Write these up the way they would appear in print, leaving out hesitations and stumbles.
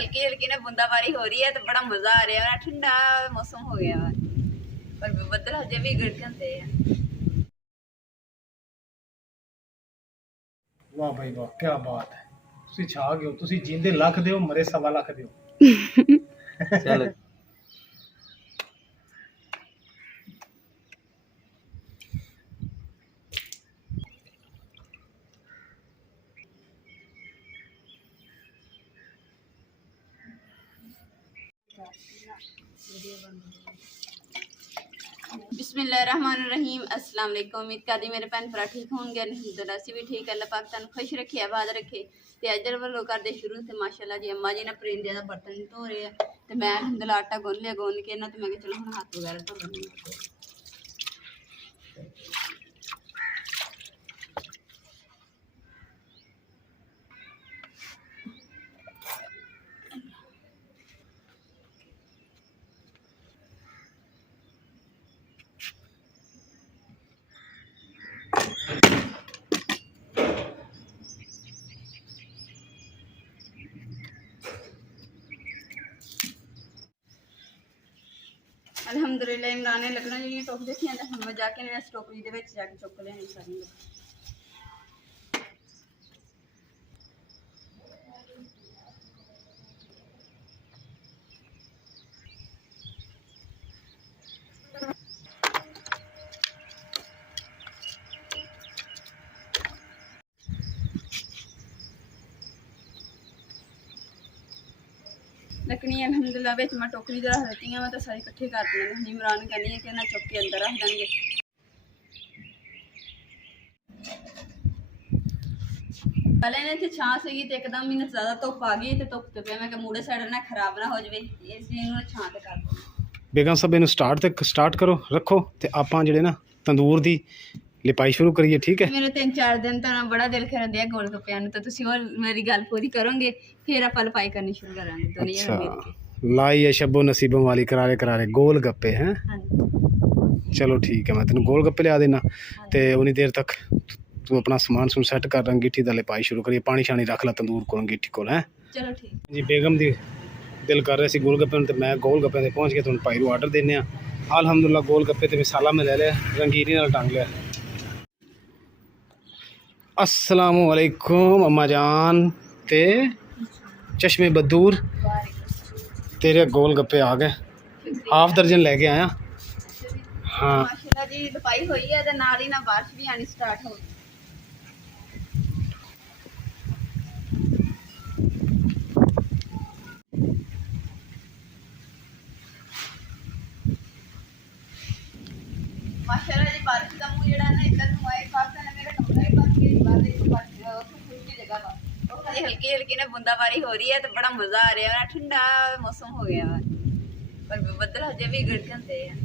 हल्की हल्की ना बूंदाबारी हो रही है तो बड़ा मजा आ रहा है, ठंडा मौसम हो गया है पर बदल हजे भी गड़कते हैं। वाह भाई वाह, क्या बात है। ਤੁਸੀਂ ਛਾ ਗਏ ਹੋ, ਤੁਸੀਂ ਜਿੰਦੇ ਲੱਖ ਦਿਓ, ਮਰੇ 1.25 ਲੱਖ ਦਿਓ। चलो बिस्मिल्लाहिर्रहमानिर्रहीम। अस्सलाम वालेकुम। उम्मीद करदी मेरे भैन भरा ठीक होंगे। अल्हम्दुलिल्लाह असीं भी ठीक। अल्लाह पाक तुहानूं खुश रखे, आबाद रखे। ते अज्ज वालों करदे शुरू ते माशाअल्लाह जी अम्मा जी ना परिंदे दा बर्तन धो रहे हैं ते मैं अल्हम्दुलिल्लाह आटा गुन लिया, गुन के ना ते मैं चलो हुण हाथ वगैरह धो लैंदी हां। अल्हम्दुलिल्लाह इमरान ने लगना जी टोक देखिए तो हम जाके ने टोकरी दे विच जाके चुक लेनी सारी। लकड़ी अल्हम्दुलिल्लाह विच मैं टोकरी रख देती मैं तो सारी इकट्ठी कर दी। इमरान कहनी है कि ना चुक के अंदर रख देंगे। पहले ने इतने छां सी तो एकदम ही ज़्यादा धुप आ गई तो धुप तो पे मैं मूड़े साइड ना खराब ना हो जाए इसलिए इन्होंने छां ते कर दिया। बेगम साहब ਇਹਨੂੰ स्टार्ट करो रखो ਤੇ ਆਪਾਂ ਜਿਹੜੇ ਨਾ ਤੰਦੂਰ ਦੀ ਲਿਪਾਈ ਸ਼ੁਰੂ ਕਰੀਏ, ਠੀਕ ਹੈ। मेरे 3-4 दिन तो बड़ा दिल करन दिया गोल गप्पियां ਨੂੰ तो ਤੁਸੀਂ और मेरी गल पूरी करोगे फिर ਆਪਾਂ लिपाई करनी शुरू करांगे दोनों जने मिल के। लाई है शब्बो नसीबों वाली करारे गोल गप्पे हैं। हां चलो ठीक है, मैं तेन गोल गप्पे लिया देना ते उन्नी देर तक तू अपना समान सुन सैट कर अंगीठी दा लिपाई शुरू करिए। पानी शानी रख ला तंदूर को अंगीठी को है। चलो ठीक जी बेगम दी दिल कर रहे सी गोल गप्पे ते मैं गोल गप्पे ते पहुंच गया। तुम भाई को आर्डर देने अल्हम्दुलिल्लाह गोल गप्पे ते मिसाला में ले लिया, रंगीनी नाल टांग लिया। अस्सलामु अलैकुम अम्मा जान ते चश्मे बदूर, तेरे गोल गप्पे आ गए, हाफ दर्जन लेके आया। हाँ माशाल्लाह जी लिपाई हुई है ते नाल ही ना बारिश भी आनी स्टार्ट हो गई। माशाल्लाह जी बारिश का मुंह जेड़ा ना इधर नु आए खास ना मेरा कमरा ही बन गया बाहर एक खुली जगह बा और हल्की हल्की ना बूंदाबारी हो रही है तो बड़ा मजा आ रहा है, ठंडा मौसम हो गया है पर बदल हजे भी गड़कते हैं।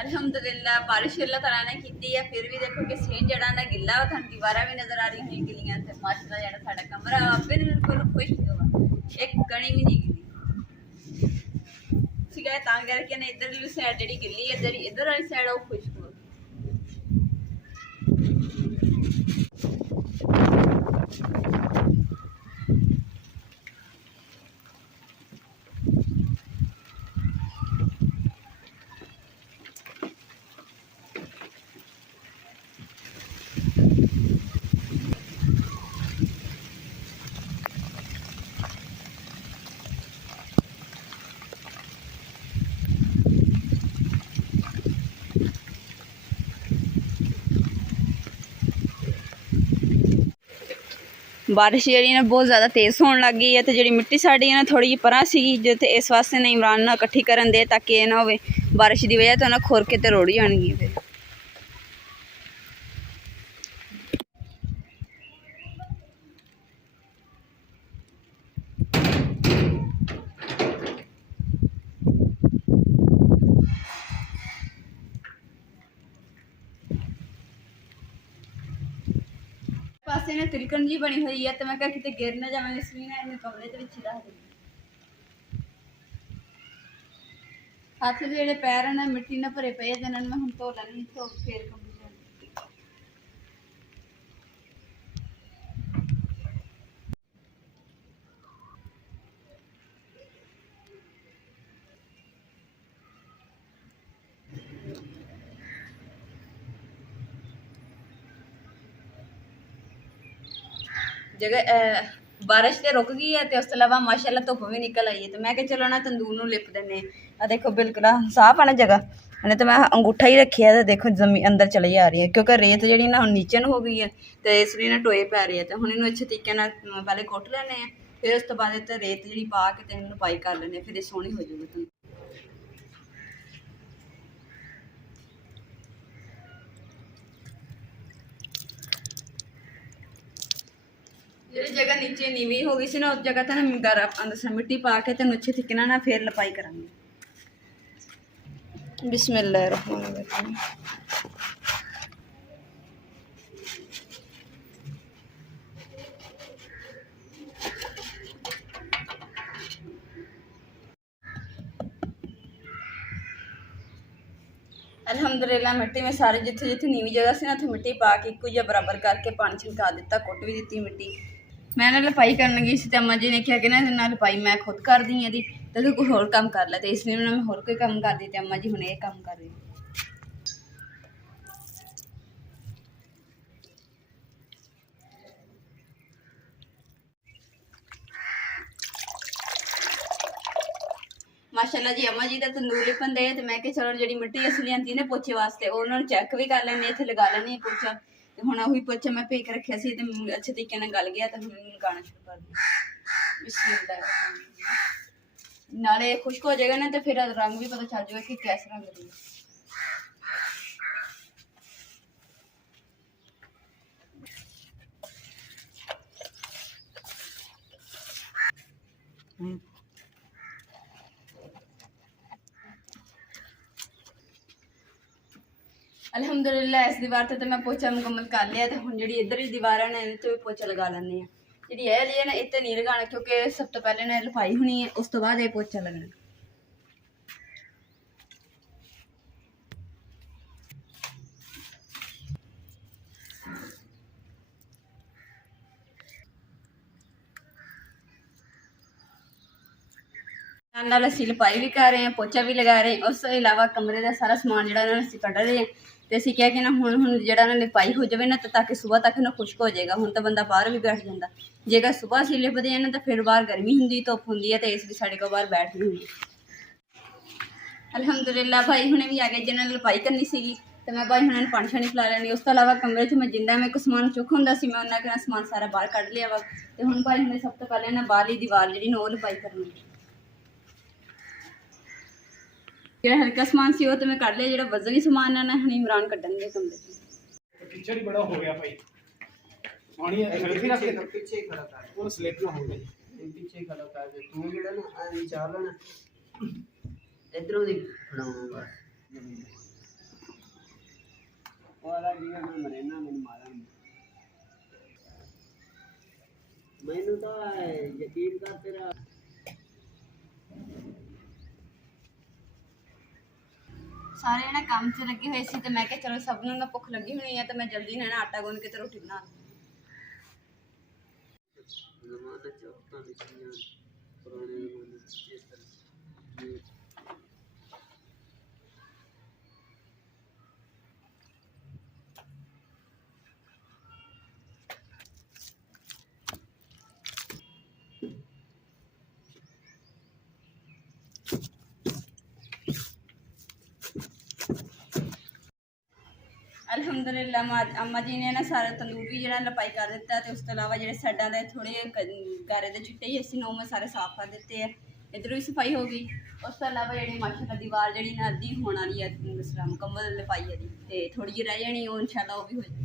अल्हम्दुलिल्लाह बारिश अल्लाह ताला ने की है फिर भी देखो कि सीन जड़ा ना गिला हो थान दीवारा भी नजर आ रही हैं गिलियां ते माशाल्लाह जड़ा साडा कमरा बिल्कुल खुश हुआ एक कणी भी नहीं गिली। ठीक है तां करके ना इधरली साइड जड़ी गिली है इधर वाली साइड वो खुश हुआ। बारिश जी ना बहुत ज़्यादा तेज़ होने लग गई है तो जी मिट्टी साड़ी ना थोड़ी जी परा सी जो तो इस वास्ते ने इमरान ना इकट्ठी करन दे ताकि ना हो बारिश की वजह तो ना खुर के तो रोड़ी जानी है। फिर ਪਾਸੇ ਨਾ ਤਿਲਕਣ ਜੀ ਬਣੀ ਹੋਈ ਹੈ ਤੇ ਮੈਂ ਕਿਹਾ ਕਿਤੇ ਗਿਰ ਨਾ ਜਾਵਾਂਗੇ, ਇਸ ਲਈ ਨਾ ਇਹਨੂੰ ਕਮਰੇ ਦੇ ਵਿੱਚ ਹੀ ਰੱਖ ਦਿੰਦੀ। ਹੱਥ ਦੇ ਜਿਹੜੇ ਪੈਰ ਹਨ ਮਿੱਟੀ ਨਾਲ ਭਰੇ ਪਏ, ਜਿਹਨਾਂ ਨੂੰ ਮੈਂ ਹੁਣ ਧੋ ਲੈਣੀ, ਧੋ ਕੇ ਫੇਰ ਕਮਰੇ ਜਾਣੀ। जगह बारिश तो रुक गई है तो उस तो इलावा माशाल्लाह धुप भी निकल आई है, तो मैं क्या चलो ना तंदूर में लिप देने। आ देखो बिल्कुल साफ है ना जगह, मैंने तो मैं अंगूठा ही रखी है तो देखो जमी अंदर चली जा रही है, क्योंकि रेत जी ना हम नीचे हो गई है तो इसलिए ना टोए पै रही है। तो हम इन्हू अच्छे तरीके पहले कुट लेने, फिर उस तो बाद रेत जी पा के इन्हू पाई कर लेने, फिर ये सोहनी हो जाएगी। ਜਿਹੜੀ जगह नीचे नीवी हो गई सी ना, उस जगह ਤੇ ਨਾ ਗਾਰਾ अंदर से मिट्टी पा के ਤੈਨੂੰ अच्छे तरीके ਨਾਲ ਨਾ ਫੇਰ ਲਪਾਈ ਕਰਾਂਗੇ। बिस्मिल्लाहिर्रहमानिर्रहीम। अल्हम्दुलिल्लाह मिट्टी में सारे जिथे जिथे नीवी जगह से ना उत्थे मिट्टी पा के इक्को जिहा बराबर करके पानी छिड़का दिता, कुट भी दी मिट्टी। मैं ना लपाई करन गई सी ते अम्मा जी ने कहा कि ना लपाई मैं खुद कर दी यदि तो तू कोई होर काम कर ले, तो इसलिए मैं होर कोई काम कर दी, अम्मा जी हुणे ये काम कर रही। माशाल्लाह जी अम्मा जी का तंदूर लिपन दे, तो मैं चलो जी मिट्टी असली आती ना पोचे वास्ते उन्होंने चैक भी कर लेने, इतने लगा लेने पोचा। तो हुण वही पोचा मैं भेक रखा सी ते अच्छे तरीके नाल गल गया, तो हुण लगाना शुरू कर दिया। बिस्मिल्लाह। नाले खुश्क हो जाएगा ना तो फिर रंग भी पता चल जाएगा कि कैसा रंग दी। अल्हम्दुलिल्लाह इस दीवार ते तो मैं पोचा मुकम्मल कर लिया, तो हुण जिहड़ी इधर ही दीवार है इहदे ते पोचा लगा लैंदे आ। जिहड़ी ये वाली है ना इत्ते नहीं लगाना, क्योंकि सब तो पहले ना लफाई होनी है, उस तो बाद ये पोचा लगना। नाल असीं लपाई भी कर रहे हैं, पोचा भी लगा रहे हैं, उस तो इलावा कमरे का सारा समान जिहड़ा ना असीं कढ रहे हैं। तो असीं क्या कि ना हुण जिहड़ा ना लिपाई हो जाए ना, तो ताकि सुबह तक ना खुश्क हो जाएगा। हुण तो बंदा बाहर भी बैठ जाता, जेकर सुबह असीं लिपदे हैं ना तो फिर बाहर गर्मी हुंदी, धुप हुंदी है, तो इसलिए साडे कोल बाहर बैठ नहीं हुंदी। अल्हम्दुलिल्लाह भाई हुणे भी आ गए जिन्हां ने लिपाई करनी सीगी, तो मैं भाई हुणां नूं पानी शानी पिला लैनी। उस तो इलावा कमरे च मैं जिन्ना मेरे को समान चुक हुंदा सी, मैं उन्ना के समान सारा बाहर कढ लिया वा। तो हुण भाई हुणे सब तो पहले ना बाहरली दीवार जिहड़ी ना ओह लिपाई करनी। ਜਿਹੜਾ हल्का समान सी वो तो मैं कढ़ लिया, ਜਿਹੜਾ वजनी समान है ना हुण इमरान कढ़णगे कमरे च। किचन ही बड़ा हो गया भाई, पानी रखी रख के पीछे ही खड़ा कर, वो स्लिप ना हो गई, पीछे ही खड़ा कर दे तू जेड़ा ना आ चाल ना इधरों दी फड़ाऊंगा वाला जीवा मैं मरेना मैंने मारा मैनू तो यकीन कर तेरा सारे ना काम से लगे हुए सी, तो मैं क्या चलो सब नूं ना भुख लगी होनी है, तो मैं जल्दी ना आटा गुन के तो रोटी बना जमाने चौथा निकलियां पुराने जमाने इस तरह अल्हम्दुलिल्लाह अम्मा जी ने ना सारा तंदूर भी जो लपाई कर दिता, तो उस तो इलावा जो साइडों के थोड़े गारे के चिट्टे ही असी मैं सारे साफ कर दिते हैं। इधर भी सफाई हो गई। उस तो इलावा जी माशाल्लाह दीवार जी ना अद्धी होने वाली है, दसरा मुकम्मल लपाई है, तो थोड़ी जी रह जानी वो इंशाल्लाह वो भी हो जाए।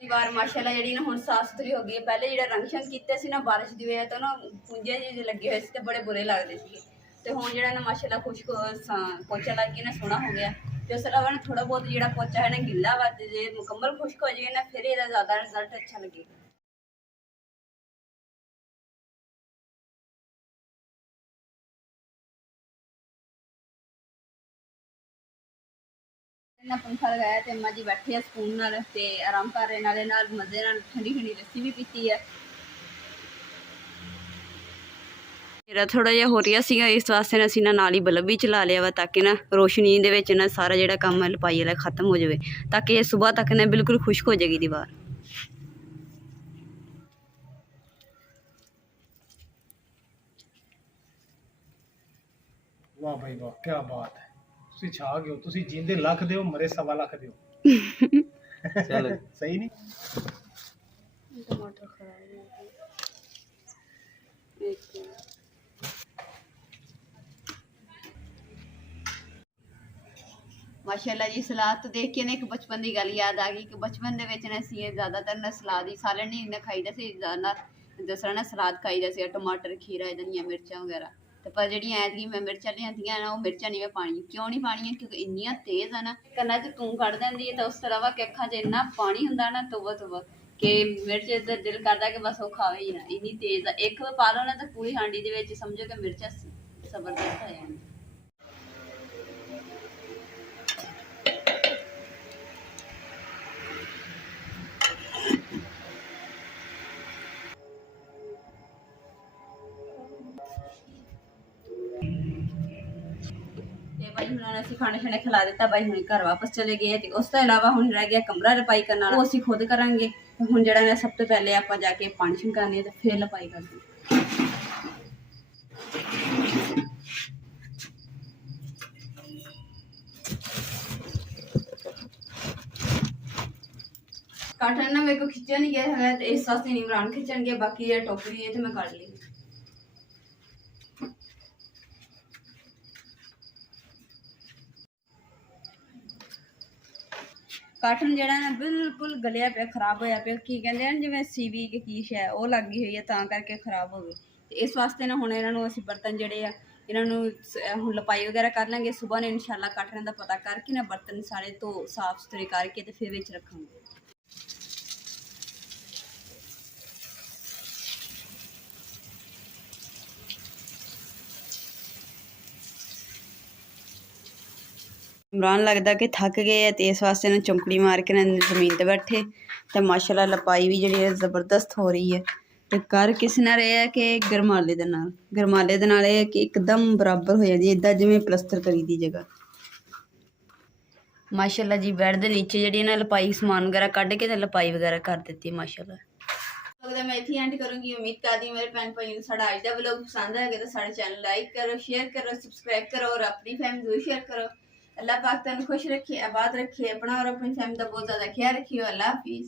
दीवार माशाल्लाह जी ना हुण साफ सुथरी हो गई है। पहले जो रंग शंग किए ना बारिश की वजह तो ना पूंजे जी लगे हुए थे, बड़े बुरे लगते थे, तो हुण जो ना माशाल्लाह खुश पोचा लग गया ना सोहना हो गया। ਤੇ ਉਸ ਤੋਂ ਇਲਾਵਾ ਨਾ ਥੋੜਾ ਬਹੁਤ ਜਿਹੜਾ ਪੋਚਾ ਹੈ ਨਾ ਗਿੱਲਾ ਵਾ ਤੇ ਜੇ ਮੁਕੰਮਲ ਖੁਸ਼ਕ ਹੋ ਜਾਏ ਨਾ ਫਿਰ ਇਹਦਾ ਜ਼ਿਆਦਾ ਰਿਜ਼ਲਟ ਅੱਛਾ ਲੱਗੇਗਾ। ਨਾ ਪੰਖਾ ਲਗਾਇਆ ਤੇ ਅੰਮਾ ਜੀ ਬੈਠੇ ਆ ਸਕੂਨ ਨਾਲ ਤੇ ਆਰਾਮ ਕਰ ਰਹੇ, ਨਾਲੇ ਨਾਲ ਮਜ਼ੇ ਨਾਲ ਠੰਡੀ ਠੰਡੀ ਲੱਸੀ ਵੀ ਪੀਤੀ ਹੈ। ਮੇਰਾ ਥੋੜਾ ਜਿਹਾ ਹੋ ਰਿਹਾ ਸੀਗਾ, ਇਸ ਵਾਸਤੇ ਨਾ ਅਸੀਂ ਨਾਲ ਹੀ ਬਲਬ ਵੀ ਚਲਾ ਲਿਆ ਵਾ ਤਾਂ ਕਿ ਨਾ ਰੋਸ਼ਨੀ ਦੇ ਵਿੱਚ ਨਾ ਸਾਰਾ ਜਿਹੜਾ ਕੰਮ ਹੈ ਲਪਾਈ ਵਾਲਾ ਖਤਮ ਹੋ ਜਾਵੇ, ਤਾਂ ਕਿ ਇਹ ਸਵੇਰ ਤੱਕ ਨਾ ਬਿਲਕੁਲ ਖੁਸ਼ਕ ਹੋ ਜਾਏਗੀ ਦੀਵਾਰ। ਵਾਹ ਭਾਈ ਵਾਹ, ਕੀ ਬਾਤ ਹੈ, ਤੁਸੀਂ ਛਾ ਗਏ ਹੋ, ਤੁਸੀਂ ਜਿੰਦੇ ਲੱਖ ਦਿਓ ਮਰੇ 1.25 ਲੱਖ ਦਿਓ। ਚਲੋ ਸਹੀ ਨਹੀਂ। टमाटर माशाल्लाह जी, सलाद तो देख के ना एक बचपन की गल याद आ गई कि बचपन दे विच ना असीं ज़्यादातर ना सलाद ही सालन नहीं ना खाईदा सी, दसरा ना सलाद खाईदा सी, टमाटर खीरा धनिया मिर्चां वगैरह। तो पर जिहड़ियां ऐतकी मैं मिर्चां लियांदियां ना, वो मिर्चां नहीं मैं पानी, क्यों नहीं पानी, क्योंकि इन्नियां तेज़ है ना, कन्नां च तूं कढ दिंदी है ते उस तो इलावा कि अखां च इन्ना पानी हुंदा ना तौबा कि मिर्च इधर दिल करदा कि बस वो खावे ही ना, इन्नी तेज़ है। एक पा लो ना तो पूरी हांडी दे विच समझो कि मिर्चां जबरदस्त आ जाण। भाई हुणां ने असीं खाने शाने खिला दिता, भाई हुणे घर वापस चले गए ते उस तो इलावा हुण रह गया कमरा लपाई करने वाला, वो असीं खुद करांगे। ते हुण जिहड़ा सब तो पहले आपां जाके पानी छंकाने ते फिर लपाई करदे। काटन ना मेरे को खिंचा नहीं गया है, तो इस वास्ते इमरान खिंचन गया, बाकी ये टोकरी है तो मैं काट ली। काटन जिहड़ा ना बिल्कुल गलिया पे खराब होया पे, की कहंदे ने जिवें सीवी की कीश है वो लगी हुई है, तां करके खराब हो गई। ते इस वास्ते ना हुण इन्हां नूं असीं बर्तन जिहड़े आ इन्हां नूं हुण लपाई वगैरह कर लांगे, सुबह ने इंशाअल्लाह काटन दा पता करके ना बर्तन सारे धो साफ सुथरे करके ते फिर विच रखांगे। इमरान लगता कि थक गए है, तो इस वास्ते ना चौंकड़ी मार के ना जमीन पर बैठे। तो माशाल्लाह लपाई भी जी जबरदस्त हो रही है। तो कर किस ने रहा है कि गरमाले दे नाल है कि एकदम बराबर हो जाती है, इदा जिवें प्लस्तर करी दी जगह। माशाल्लाह जी बैड दे नीचे जी ना लपाई समान वगैरह कढ़ के लपाई वगैरह कर दी माशाल्लाह। मैं इत्थे एंड करूँगी। उम्मीद करती मेरे भैन भाइयों साडा अज दा व्लॉग पसंद आएगा तो साडे चैनल लाइक करो, शेयर करो, सबसक्राइब करो और अपनी फैमिली जरूर शेयर करो। अल्लाह पाक तुहानू खुश रखे, आबाद रखे, अपना और अपनी फैमिली का बहुत ज़्यादा ख्याल रखियो। अल्लाह हाफिज़।